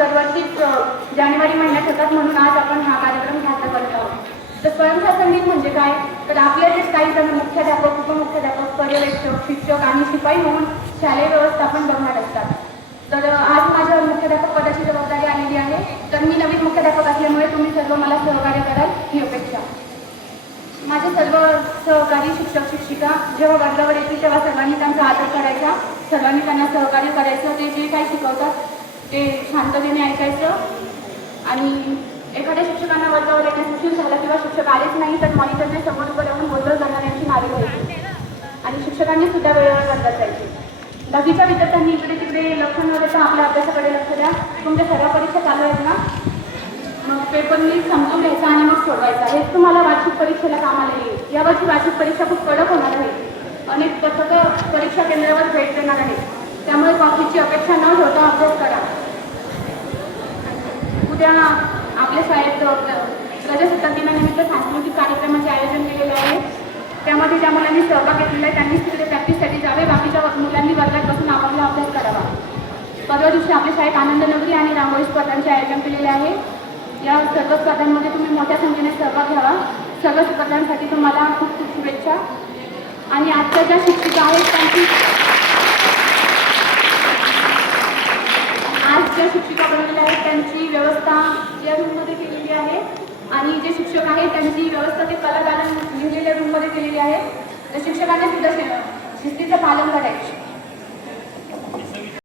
दरवर्षीच जानेवारी महिन्यात होतात, म्हणून आज आपण हा कार्यक्रम साजरा करत आहोत. तर स्वयंशासन दिन म्हणजे काय, तर आपल्याचे काही जण मुख्याध्यापक, उपमुख्याध्यापक, पर्यवेक्षक, शिक्षक आणि शिपाई होऊन शालेय व्यवस्थापन बघणार असतात. तर आज माझ्या मुख्याध्यापक पदाची जबाबदारी आलेली आहे. तर मी नवीन मुख्याध्यापक असल्यामुळे तुम्ही सर्व मला सहकार्य कराल ही अपेक्षा. माझे सर्व सहकारी शिक्षक शिक्षिका जेव्हा वर्गावर येतील तेव्हा सर्वांनी त्यांचा आदर करायचा, सर्वांनी त्यांना सहकार्य करायचं. ते जे काही शिकवतात ते शांततेने ऐकायचं आणि एखाद्या शिक्षकांना वर्गावर येण्यास उशीर झाला किंवा शिक्षक आलेच नाही तर मॉनिटरने समोर उभं राहून गोंधळ करणाऱ्यांची नावे घ्यायची आणि शिक्षकांनी सुद्धा वेळेवर वर्गात जायचे. 10वीच्या विद्यार्थ्यांनी इकडे तिकडे लक्ष न देता आपल्या अभ्यासाकडे लक्ष द्या. तुमच्या सर्व परीक्षा चालू आहेत ना, मग पेपर नीट समजून घ्यायचा आणि मग सोडवायचा. हेच तुम्हाला वार्षिक परीक्षेला कामाला येईल. यावर्षी वार्षिक परीक्षा खूप कडक होणार आहे. अनेक पथकं परीक्षा केंद्रावर भेट देणार आहेत, त्यामुळे कॉफीची अपेक्षा न ठेवता अभ्यास करा. उद्या आपल्या शाळेत प्रजासत्ताक दिनानिमित्त सांस्कृतिक कार्यक्रमाचे आयोजन केलेले आहे. त्यामध्ये ज्या मुलांनी सहभाग घेतलेला आहे त्यांनीच तिकडे प्रॅक्टिससाठी जावे, बाकीच्या मुलांनी वर्गात बसून आपापला अभ्यास करावा. परवा दिवशी आपल्या शाळेत आनंदनगरी आणि रांगोळी स्पर्धांचे आयोजन केलेले आहे. या सर्व स्पर्धांमध्ये तुम्ही मोठ्या संख्येने सहभाग घ्यावा. सर्व स्पर्धांसाठी तुम्हाला खूप खूप शुभेच्छा. आणि आजच्या ज्या शिक्षिका आहेत शिक्षिका बनलेल्या आहेत त्यांची व्यवस्था या रूममध्ये केलेली आहे आणि जे शिक्षक आहेत त्यांची व्यवस्था ते कलादालन लिहिलेल्या रूममध्ये केलेली आहे. तर शिक्षकांनी सुद्धा शिस्तीचं पालन करायचं.